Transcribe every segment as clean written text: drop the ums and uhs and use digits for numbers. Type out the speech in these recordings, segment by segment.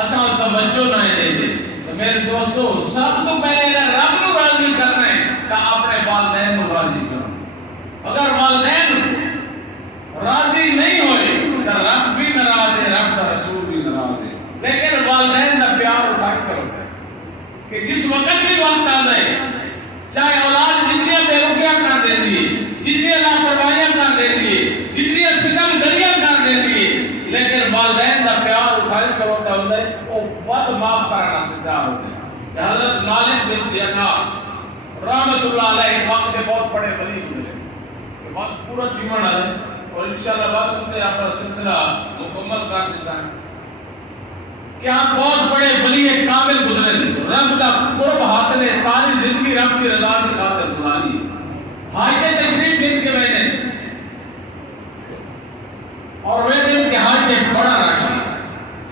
اساں توجہ نہ دے دے۔ تو میرے دوستو سب تو پہلے اگر رب کو راضی کرنا ہے تو اپنے والدین کو راضی کرو۔ اگر والدین راضی نہیں ہوئے تو رب بھی ناراض ہے، رب کا رسول بھی ناراض ہے۔ لیکن والدین کا پیار اٹھا کرو کہ جس وقت بھی وقت آ جائے، چاہے اولاد جتنی بے رخیاں کر دیتی ہے، جتنی لاپرواہیاں کر دیتی ہے، جتنی ستم گریاں کر دیتی ہے، لیکن والدین کا پیار اٹھائی کرو تو وہ بد معاف کرنا سکتا ہوتے ہیں۔ حضرت مالک بن دینار رحمت اللہ علیہ وقت کے بہت بڑے ولی گزرے، وقت پورا جیون ہے اور انشاءاللہ بعد میں اپنا سلسلہ مکمل کر دیتا ہے کہ آپ بہت بڑے ولی کامل گزرے، رب کا قرب حاصل ہے، ساری زندگی رب کی رضا کی خاطر گزاری۔ حاجت تشریف دن کے میں نے اور وہ دن کے حج ایک بڑا رش ہے،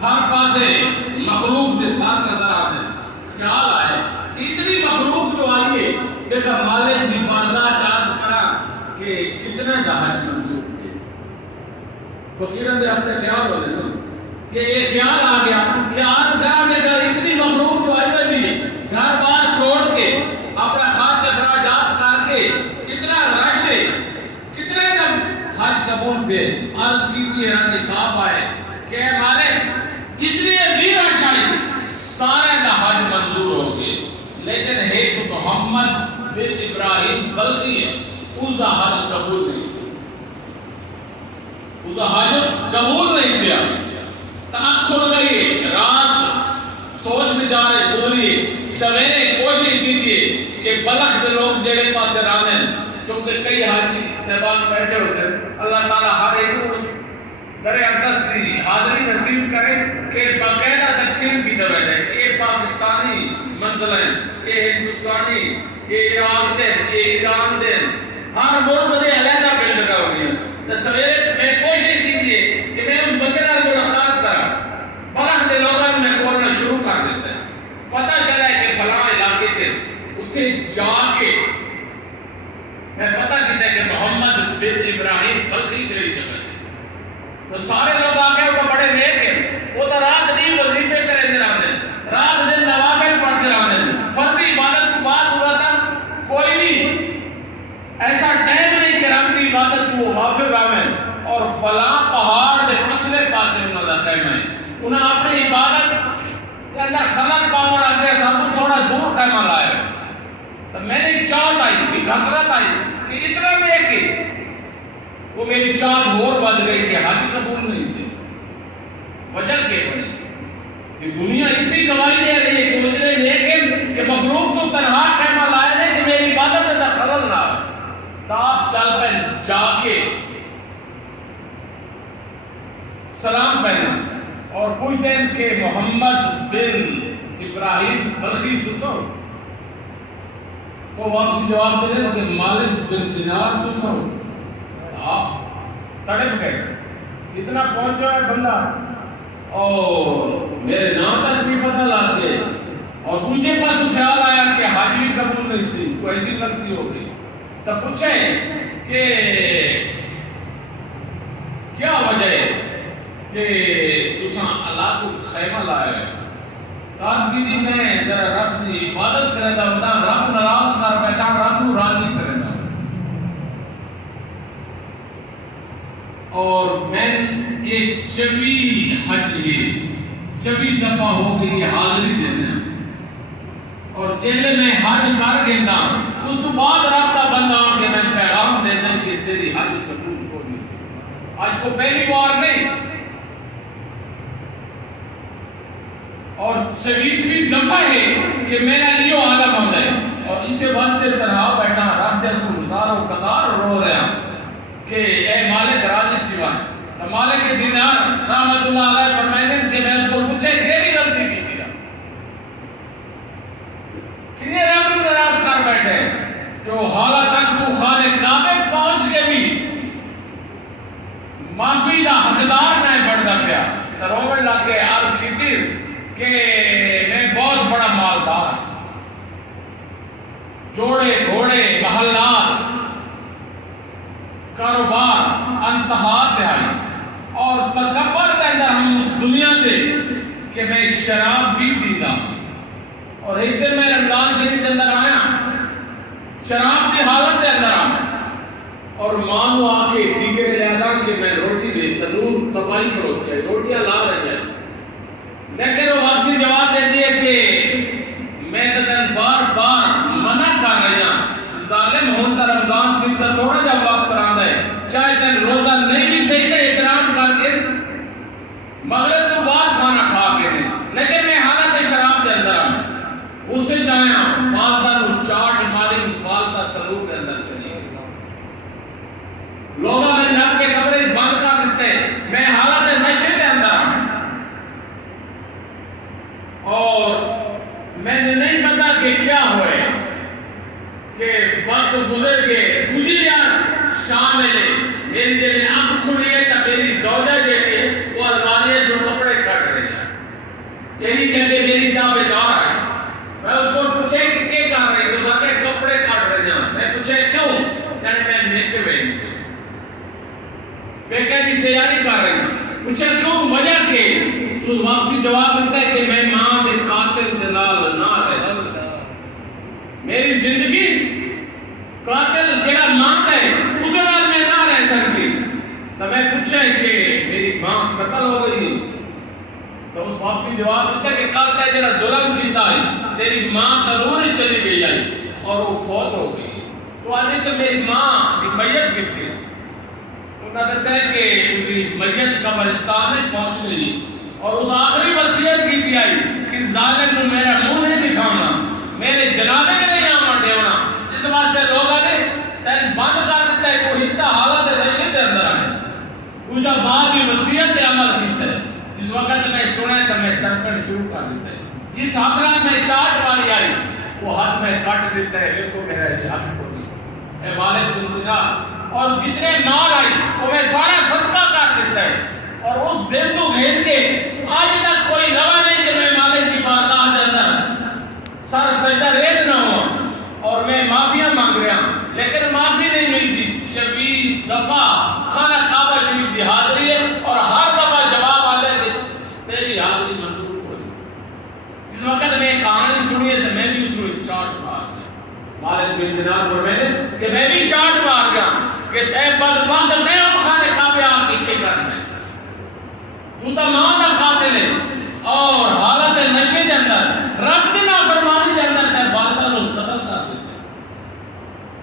ہر پاسے مخلوق کے ساتھ نظر آتے ہیں۔ خیال آئے اتنی مخلوق جو آئی ہے کہ مالک دی بارگاہ چارج کرا کہ کتنے کا حج منظور ہے۔ فقیران نے اپنے خیال ہو گئے کہ یہ خیال آ گیا کہ آج گھر میں اتنی مخلوق جو آئی ہوئی گھر بار چھوڑ کے اپنا خرچ اخراجات کر کے اتنا رش ہے، کتنے جب حج قبول تھے عرض کی خواب آئے کہ اے مالک اتنی عظیم رش آئی سارے کا حج منظور ہو گئے، لیکن ایک محمد بن ابراہیم بلخی ہے اس کا حج قبول نہیں، اس کا حج قبول نہیں کیا۔ تاخر گئی، رات سوچ بچارے پوری سویرے کوشش کیجیے کہ بلخ کے لوگ جڑے پاسے رانے، کیونکہ کئی حاجی صاحبان بیٹھے ہوتے ہیں، اللہ تعالیٰ ہر ایک کو درے اقدس کی حاضری نصیب کرے کہ باقاعدہ تقسیم کی طرح ہے کہ یہ پاکستانی منزل ہے، یہ ہندوستانی، یہ عراق دن، یہ ایران دن، ہر ملک دے علیحدہ بلڈ کا ہو گیا۔ تو سویرے میں کوشش کیجیے کہ میں اس بندے کا ملاقات کرا، بلخ کے لوگوں میں بولنا شروع کر دیتا ہے، پتہ چلا ہے کہ فلاں علاقے تھے، اتنے جا کے میں پتہ کیتا کہ محمد بن ابراہیم بلخی کئی جگہ ہے۔ تو سارے لوگ آگے وہ بڑے نیک ہیں، وہ تو رات دن وظیفے کرتے رہتے ہیں، رات دن نوافل پڑھتے رہتے ہیں، فرضی عبادت کو بعد ہوا تھا کوئی بھی ایسا ٹائم نہیں کہ رب کی عبادت کو غافل رہے۔ اور فلاں پہاڑ کے پچھلے پاسے انہوں نے خیمہ ہے، انہیں اپنی عبادت کے اندر خلل پاؤں راستے ساتھ تھوڑا دور خیمہ لائے۔ تو میں نے چاہت آئی کہ حسرت آئی کہ اتنا میں کہ وہ میری چاہت اور بڑھ گئی کہ حج قبول نہیں تھے۔ وجہ کیا بنی کہ دنیا اتنی گواہی دے رہی ہے کہ اتنے لیکن کہ مخلوق تو تنہا خیمہ لائے نے کہ میری عبادت میں خلل نہ آئے۔ تو آپ چل پہ جا کے سلام پہنے اور پوچھتے ہیں کہ محمد بن ابراہیم بلخی دوسروں تو واپس جواب دے دیں کہ مالک بن دینار دوسروں۔ آپ تڑپ گئے، اتنا پہنچا ہے بندہ اور میرے نام تک بھی پتہ لگ گئے اور دوسرے پاس خیال آیا کہ حج بھی قبول نہیں تھی، کوئی ایسی غلطی ہو گئی۔ تب پوچھے کہ کیا وجہ ہے کہ تساں اللہ کو خیمہ لائے ہیں؟ آج کی دن میں ذرا رب کی عبادت کرے دا ہوتا، رب ناراض کر بیٹھا، رب کو راضی کرے دا۔ اور میں یہ 24 حج ہے، 24 دفعہ ہو گئی حاضری دینا اور دل میں حج کر گینا، اس تو بعد رب کا بندہ آن کے میں پیغام دینا کہ تیری حج قبول ہو گئی۔ آج کو پہلی بار نہیں اور 26ویں دفعہ ہے کہ میرا لیو عالم ہو جائے اور اسے بس سے طرح بیٹھا رب دل کو اتارو قطار رو رہا کہ اے مالک راضی تھیوا۔ تو مالک دینار رحمت اللہ علیہ فرمائنے کہ میں اس کو پوچھے تیری غلطی کی تھی کنہیں رب کو ناراض کر بیٹھے جو حالت تک تو خانے کعبے پہنچ کے بھی معافی دا حقدار نہیں بڑھتا پیا۔ تو رونے لگ کے عرض کی کہ میں بہت بڑا مالدار، جوڑے گھوڑے محلات کاروبار انتہا دہائی اور تکبر کے اندر ہم اس دنیا دے کہ میں شراب بھی پیتا. اور ایک دن میں رمضان شریف کے اندر آیا, شراب کی حالت کے اندر آیا, اور ماں آ کے دیگر لے آتا کہ میں روٹی دے تنور تپائی کرو کے روٹیاں لا رہے ہیں. لیکن وہ واپسی جواب دے دیے کہ میں تن بار بار منع کر رہا ظالم ہوں تا رمضان شریف کا تھوڑا جا وقت کرا ہے, چاہے تن روزہ نہیں بھی صحیح کا احترام کر کے مغرب تو بعد کھانا کھا کے نہیں, لیکن میں حالت شراب کے اندر آیا. اسے جایا مالتا نو چاٹ ماری مالتا تنور کے اندر چلی گئی. لوگوں نے نب کے کمرے بند کر دیتے, میں حالت نشے کے اندر آیا. اور میں نے نہیں پتا کہ کیا ہوئے کہ وقت گزر گئے. دوسری شام میں میری جب آنکھ کھلی ہے تو میری زوجہ جیڑی ہے وہ الماری جو کپڑے کٹ رہی ہے, یہی کہتے میری کیا بیدار ہے. میں اس کو پوچھے کہ کیا کر رہی ہے, تو کہتے کپڑے کٹ رہے ہیں. میں پوچھے کیوں, یعنی میں میکے ہوئے میکے کی تیاری کر رہی ہوں. پوچھا کیوں, وجہ کے تو واپسی جواب دیتا ہے کہ میں ماں دے قاتل دلال نہ رہ سکتا. میری زندگی قاتل جڑا ماں ہے ادھر نال میں نہ رہ سکتی. تو میں پوچھا کہ میری ماں قتل ہو گئی, تو اس واپسی جواب دیتا ہے کہ قاتل ہے جڑا ظلم کیتا ہے, تیری ماں تنور چلی گئی ہے اور وہ فوت ہو گئی. تو آج کہ میری ماں کی میت کتنی, انہوں نے دسا کہ اس میت قبرستان میں پہنچ گئی اور اس آخری وصیت کی تھی آئی کہ ظالم کو میرا منہ نہیں دکھانا, میرے جنازے میں نہیں آمن دیونا. اس واسطے لوگوں نے تین بند کر دیتا ہے, کوئی اتنا حالت نشے کے اندر آئے. دوسرا بعد کی وصیت پہ عمل کیتا ہے. اس وقت میں سنے تو میں تڑپن شروع کر دیتا ہے. جس ہاتھ میں چاٹ والی آئی وہ ہاتھ میں کٹ دیتا ہے, دیکھو میرا یہ ہاتھ کو دی اے والد دنیا, اور جتنے مال آئی وہ میں سارا صدقہ کر دیتا ہے. اور اس دن کو گھیر کے آج تک کوئی روا نہیں کہ میں مالک کی بارگاہ کے اندر سر سجدہ ریز نہ ہوا اور میں معافیاں مانگ رہا ہوں, لیکن معافی نہیں ملتی. 26 دفعہ خانہ کعبہ شریف کی حاضری ہے اور ہر دفعہ جواب آتا ہے کہ تیری حاضری منظور ہوئی. اس وقت میں کہانی سنی ہے تو میں بھی اس کو چاٹ مار گیا. مالک بن دینار فرماتے کہ میں بھی چاٹ مار گیا کہ اے بدبخت میں اب خانہ کعبہ آ کے کیا کرنا ہے, تو تا ماں کا قاتل ہے اور حالت نشے کے اندر رب کی نافرمانی کے اندر تے والدہ کو قتل کر دیتے.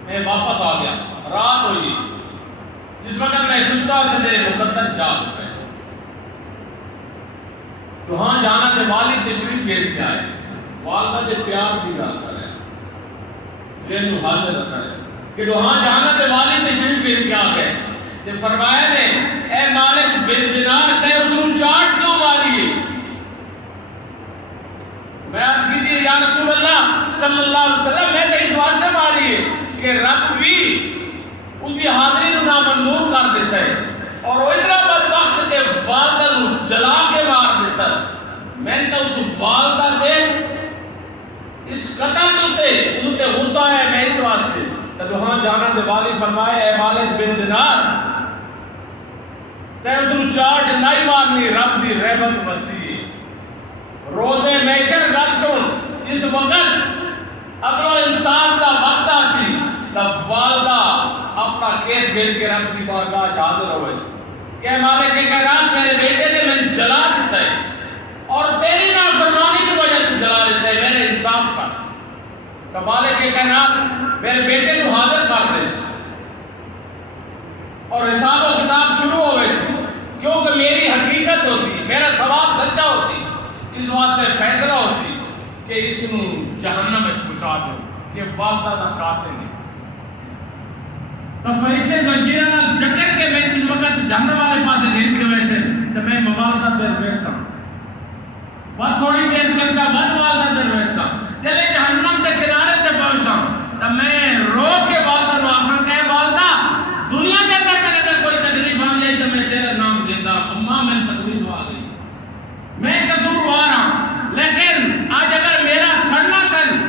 میں واپس آ گیا, رات ہوئی, جس وقت میں سنتا کہ میرے مقدر جاگ گئے. تو ہاں جانا تے والی تشریف گیل کے آئے, والدہ کے پیار کی گل کر رہے جن حاضر رکھ رہے کہ وہاں جانا تے والی تشریف گیل کے آ گئے. کہ فرمایا نے اے مالک بن دینار تے اس کو چاٹ کیوں ماری ہے. میں عرض کی تھی یا رسول اللہ صلی اللہ علیہ وسلم میں تو اس واسطے ماری ہے کہ رب بھی اس کی حاضری کو نامنظور کر دیتا ہے اور وہ اتنا بدبخت کہ والدہ کو جلا کے مار دیتا ہے. میں تو اس والدہ دے اس قتل ہوتے غصہ ہے. میں اس واسطے تو وہاں جانا دے والی فرمائے اے مالک بن دینار تے اس کو چاٹ نہیں مارنی, رب دی رحمت وسیع. روزے محشر گل سن, اس وقت اگر انسان کا وقت آسی تب والدہ اپنا کیس بھیج کے رب کی بارگاہ حاضر ہوئے کہ مالک کے خیرات میرے بیٹے نے میں جلا دیتا ہے اور تیری نافرمانی کی وجہ سے جلا دیتا ہے, میرے انصاف کا. تو مالک کے خیرات میرے بیٹے کو حاضر کر دے اور حساب و کتاب شروع ہوئے سی, کیونکہ میری حقیقت ہو سی, میرا ثواب سچا ہوتی. اس واسطے فیصلہ ہو سی کہ اس کو جہنم میں پہنچا دو کہ والدہ دا قاتل ہے. تو فرشتے زنجیرہ نال جکڑ کے میں جس وقت جہنم والے پاسے گھن کے ویسے تو میں والدہ دیر ویسا بہت تھوڑی دیر چلتا بہت والدہ دیر ویسا چلے جہنم کے کنارے سے پہنچتا تو میں رو کے والدہ رو آسان کہے والدہ دنیا کے اندر میں اگر کوئی تکلیف آ جائے تو میں تیرا نام لیتا, اماں میں تکلیف آ گئی, میں قصوروار ہوں, لیکن آج اگر میرا سڑنا تن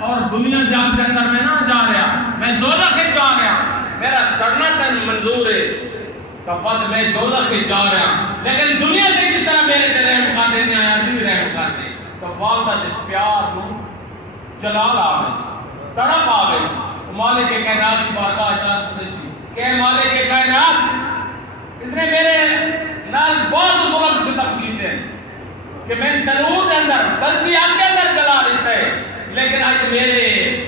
اور دنیا جان کے اندر میں نہ جا رہا, میں دوزخ سے جا رہا, میرا سڑنا تن منظور ہے تو بات میں دوزخ سے جا رہا, لیکن دنیا سے کس طرح میرے رحم کا دینے آیا نہیں رہا والدہ کے پیار کو جلال آوے سی تڑپ آوے سی مالک کے کائنات کی بارگاہ اطاعت کرے سی کہ مالک کے کائنات اس نے میرے نال بہت ظلم ستم کیتے ہیں کہ میں تنور کے اندر بلکہ آگ کے اندر جلا دیتا ہے لیکن آج میرے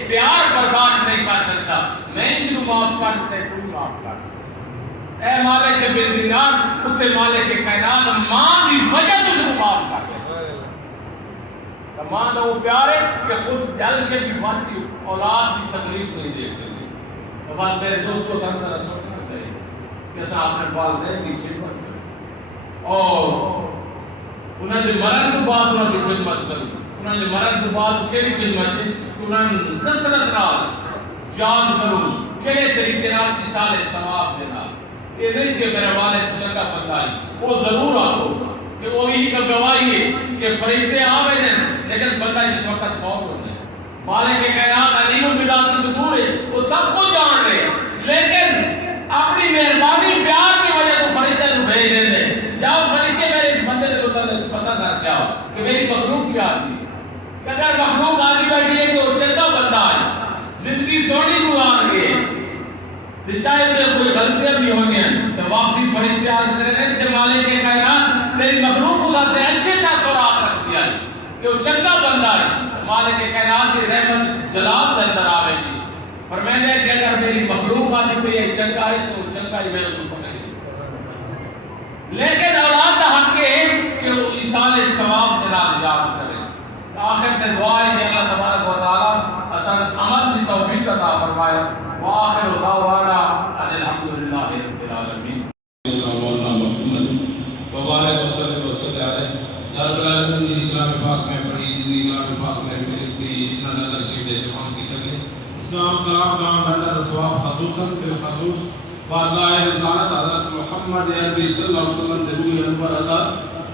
پیار برداشت نہیں کر سکتا میں اس کو معاف کر دیتا ہے کوئی معاف کر سکتا اے مالک کے بن دینار اتنے مالک کے کائنات ماں دی وجہ تو اس کو معاف کر دیتا ماں دا وہ پیار ہے کہ خود جل کے بھی بانتی اولاد کی تکلیف نہیں دیکھ سکتی تو بات میرے دوست کو سن طرح سوچنا چاہیے جیسا آپ نے والدین کی خدمت کریں اور انہوں نے مرن تو بعد انہوں نے خدمت کریں انہوں نے مرن تو بعد کیڑی خدمت ہے انہوں نے نصرت نال یاد کروں کیڑے طریقے نال مثال ثواب دینا یہ نہیں کہ میرا والد چنگا بندہ ہے وہ ضرور آو کہ وہ یہی کا گواہی ہے کہ فرشتے آوے ہیں لیکن بندہ اس وقت فوت ہوتا ہے مالک کے کائنات علیم و بذات سے دور ہے وہ سب کو جان رہے لیکن اپنی مہربانی پیار کی وجہ تو فرشتے کو بھیج دیتے ہیں جاؤ فرشتے میرے اس بندے کے متعلق پتہ کر کے آؤ کہ میری مخلوق کیا آتی ہے کہ اگر مخلوق آدھی بیٹھی ہے کہ وہ چنگا بندہ ہے زندگی سونی گزار گئی ہے چاہے کہ کوئی غلطیاں بھی ہونی ہیں تو واپسی فرشتے آج کریں کہ مالک کے کائنات تیری مخلوق کو سے اچھے تاثرات رکھ دیا ہے کہ وہ چنگا بندہ ہے مالک کے کائنات کی رحمت جلال کے اندر آوے گی اور میں نے کہ اگر میری مخلوق آتی پہ یہ چنگا ہے تو چنگا ہی میں اس کو پکڑے لیکن اولاد کا حق ہے کہ وہ ایصال ثواب دلال یاد کرے آخر میں دعا ہے کہ اللہ تبارک و تعالی اصل عمل کی توفیق عطا فرمائے وآخر دعوانا ان الحمدللہ رب العالمین مولانا محمد وبارک وسلم وسلم علیہ یا رب العالمین کی کلام پاک میں پڑھی کلام پاک میں ملتی اتنا نصیب دے تمام کی تکلیف اسلام کلام بندر ثواب خصوصاً بالخصوص بارگاہ رسالت حضرت محمد عربی صلی اللہ علیہ وسلم دے روح انور عطا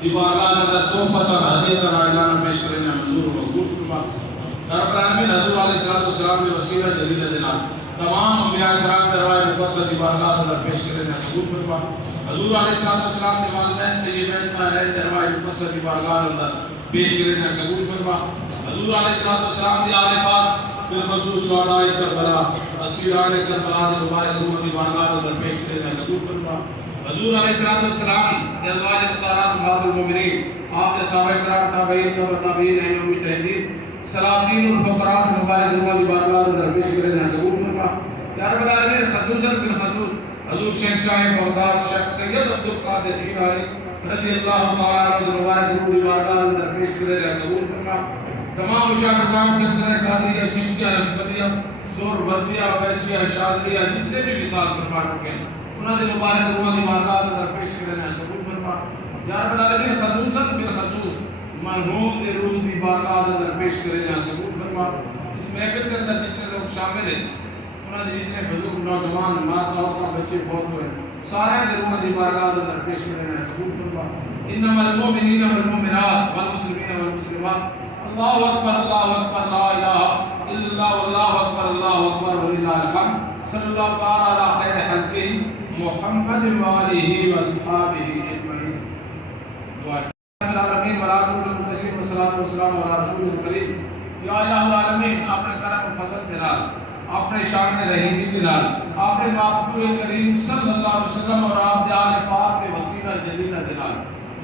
دی بارگاہ اندر تحفۃ ہدیہ رائزانہ پیش کرنے منظور و مقبول فرما یا رب العالمین حضور علیہ السلام کے وسیلہ جلیلہ جناب تمام انبیاء کرام کے روائے مقصد دی بارگاہ اندر پیش کرنے قبول فرما حضور علیہ السلام کے والدین طیبین طاہرین کے روائے مقصد دی بارگاہ اندر پیش کرنے قبول فرما حضور علیہ السلام دی آل پاک بالخصوص شہداء کربلا اسیران کربلا دی مبارک روح دی بارگاہ اندر پیش کرنے قبول فرما حضور علیہ السلام کے ازواج مطہرات امہات المومنین آپ کے صحابہ کرام تابعین تابعین ائمہ مجتہدین سلاطین الفقرات مبارک روح دی بارگاہ اندر پیش کرنے قبول فرما یا رب العالمین خصوصاً بالخصوص حضور شہنشاہ بغداد شیخ سید عبد القادر جیلانی رضی اللہ تعالیٰ عنہ مبارک روح دی بارگاہ اندر پیش کرنے قبول فرما تمام مشاہدان سلسلہ قادریہ چشتیہ نقشبندیہ سور وردیہ ویسیہ شاذلیہ جتنے بھی مثال فرما چکے ہیں انہوں نے مبارک روح دی بارگاہ اندر پیش کرنے قبول فرما یا رب العالمین خصوصاً بالخصوص مرحوم دی روح دی بارگاہ اندر پیش کرنے قبول فرما اس محفل کے اندر جتنے لوگ شامل ہیں انہوں نے جتنے بزرگ نوجوان ماتا اور بچے فوت ہوئے سارے دی روح دی بارگاہ اندر پیش کرنے قبول فرما انما المؤمنین والمؤمنات والمسلمین والمسلمات اللہ اکبر لا الہ الا اللہ واللہ اکبر وللہ الحمد صلی اللہ تعالی علی خیر خلقہ محمد وآلہ وصحبہ اجمعین دعا العالمین ملائکۃ المتقین والصلاۃ والسلام علی رسول الکریم یا الہ العالمین اپنے کرم و فضل کے نال اپنے شان رحیمی کے نال اپنے مقبول کریم صلی اللہ علیہ وسلم اور آپ دے آل پاک کے وسیلہ جلیلہ کے نال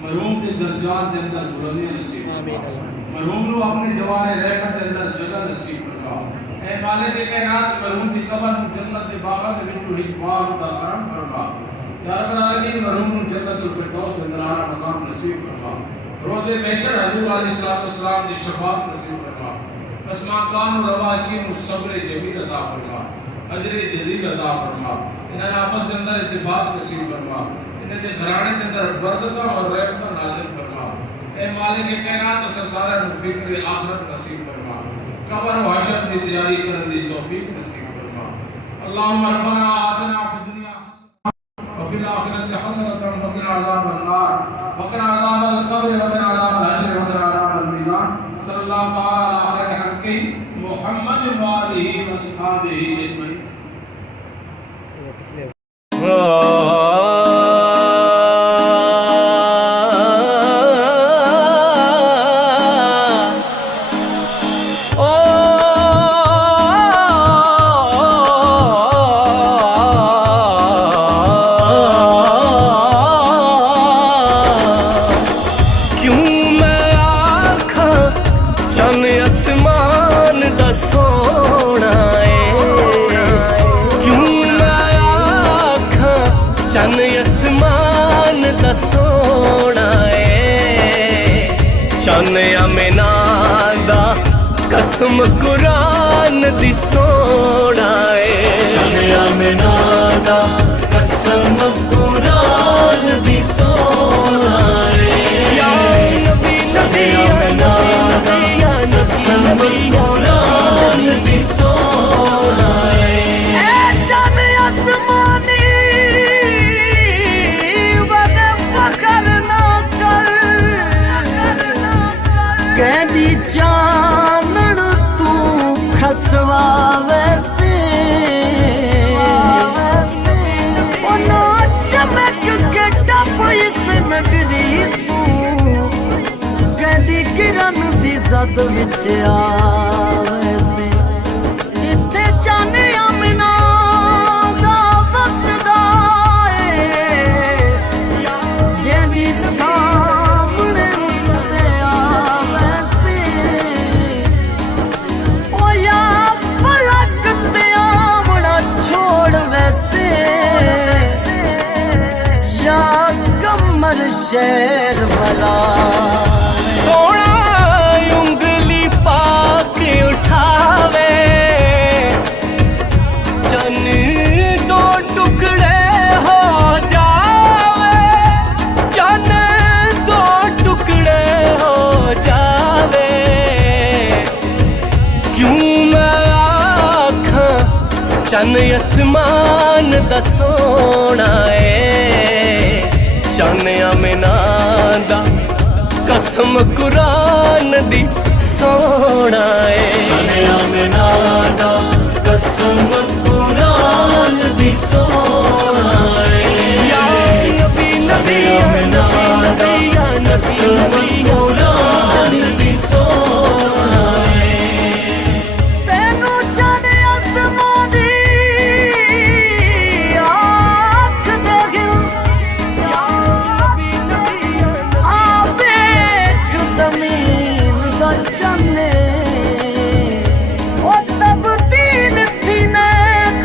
مرحوم کے درجات کے اندر بلندی نصیب فرما مرحوم کو اپنے جوار رحمت کے اندر جگہ نصیب فرما اے مالک کائنات مرحوم کی قبر جنت کے باغ کے وچوں ایک باغ دا کرم فرما یا رب العالمین مرحوم کو جنت الفردوس کے اندر آرام مقام نصیب فرما روز محشر حضور علیہ السلام کی شفاعت نصیب فرما اسماء و رواحین صبر جمیل عطا فرما اجر جزیل عطا فرما انہیں آپس کے اندر اتفاق نصیب فرما انہیں دے گھرانے کے اندر برکتہ اور رحمت نازل فرما اے مالک کائنات اسے سارے فکر آخرت نصیب فرما قبر و حشر کی تیاری کرنے دی توفیق نصیب فرما اللہم ربنا آتنا فی الدنیا حسنۃ وفی الآخرۃ حسنۃ وقنا عذاب النار وقنا عذاب القبر وقنا عذاب الحشر وقنا عذاب المیزان صلی اللہ تعالی علی خیر خلقہ محمد وآلہ وصحبہ اجمعین دا سونا کیوں میں آکھاں چن اسمان دا سونا چن امنا دا قسم قرآن دی سونا چن امنا دا قسم قرآن دی سونا یا نبی چن امنا دا قسم قرآن دی سونا اے چن آسمانی وڈے فخر نہ کر کیڑی چانن تو خسوا ویسے او نا چمک کے ٹپ اس نگری تو کیڑی کرن دی زد وچ آویسے اتھے چن امنا دا وسدا اے جیندی سامنے اس دے آویسے او یا فلک تے آمنا چھوڑ ویسے یا قمر شہر بھلا سونا انگلی پا کے اٹھاوے چن دو ٹکڑے ہو جاوے چن دو ٹکڑے ہو جاوے کیوں میں آکھاں چن اسمان دا سونا چن امنا دا قسم قرآن دی سونا چن امنا دا قسم قرآن دی سونا یا نبی چن امنا دا قسم قرآن دی سونا تینوں چن آسمانی آنکھ دے گل آویکھ زمین دا چنے او تبدیل تھینے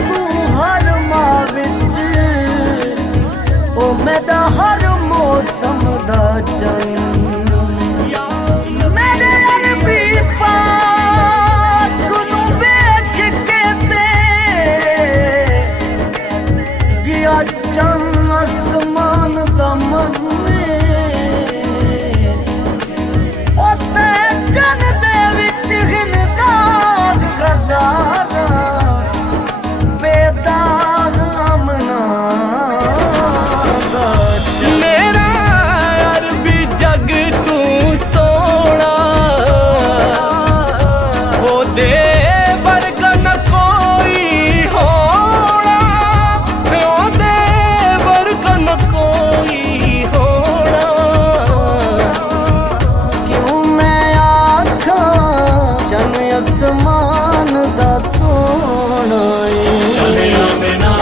تو ہر ماہ وچ او میرا ہر موسم دا چن میرے عربی پاک نو ویکھ کے تے گیا چن آسمان دا مننے او تے چن دے وچ غلداد گزارا بے داغ امنا دا چن میرا عربی جگ تو سونا وہ دے ورگا نہ کوئی ہونا وہ دے ورگا نہ کوئی ہونا کیوں میں آکھاں چن آسمان دا سونا چن امنا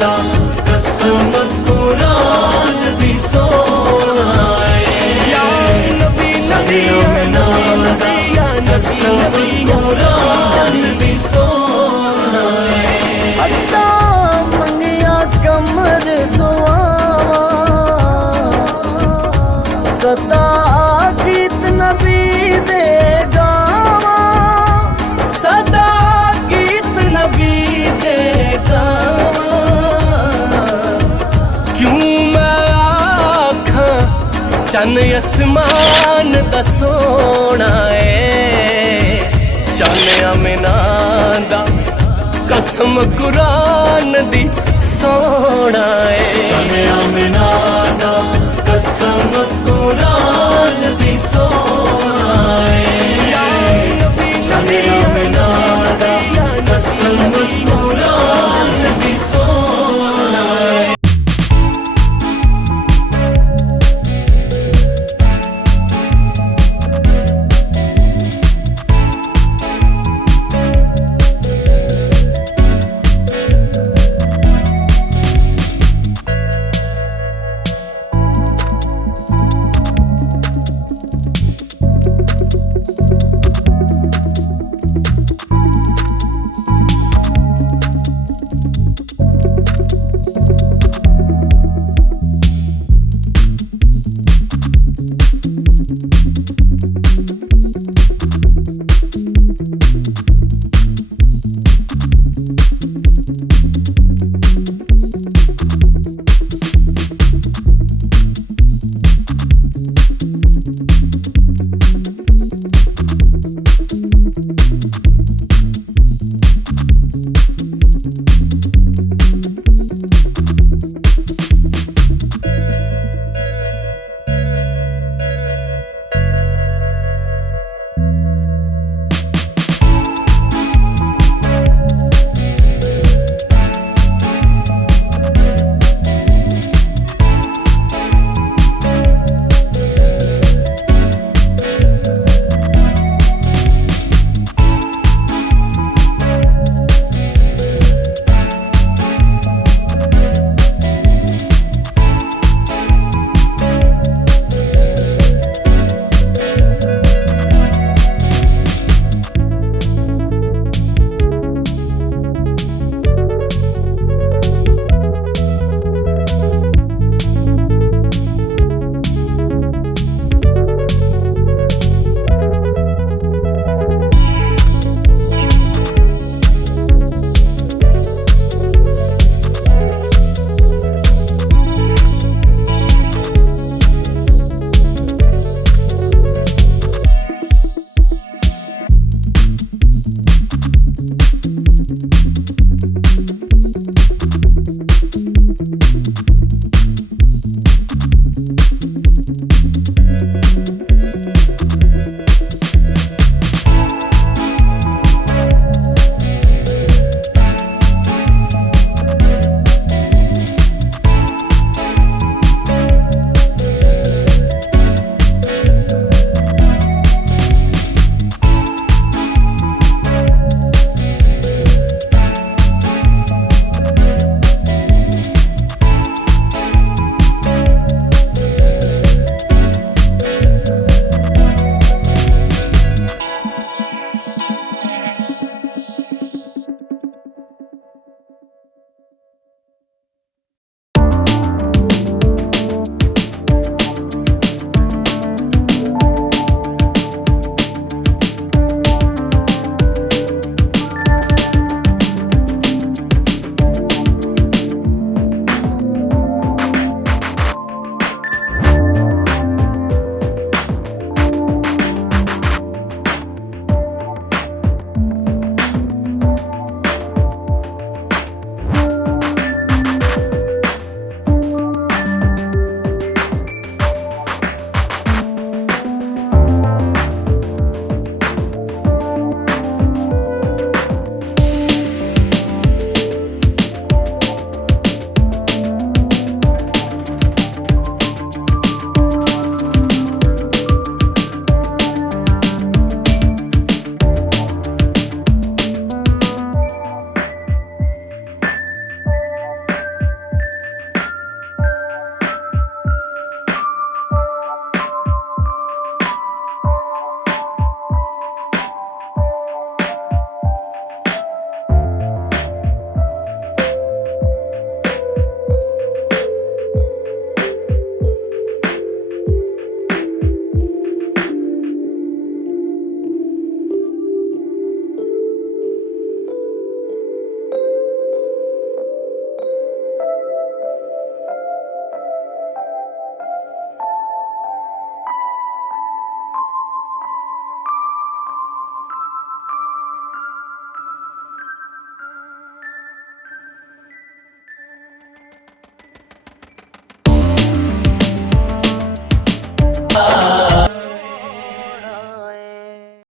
دا قسم قرآن دی سونا یا نبی چن امنا دا قسم قرآن دی سونا اساں منگیا کمر دعاواں سدا گیت نبی دے گاواں صدا گیت نبی دے گاواں کیوں میں آکھاں چن اسمان دا سونا چن امنا دا قسم قرآن دی سونا چن امنا دا قسم قرآن دی سونا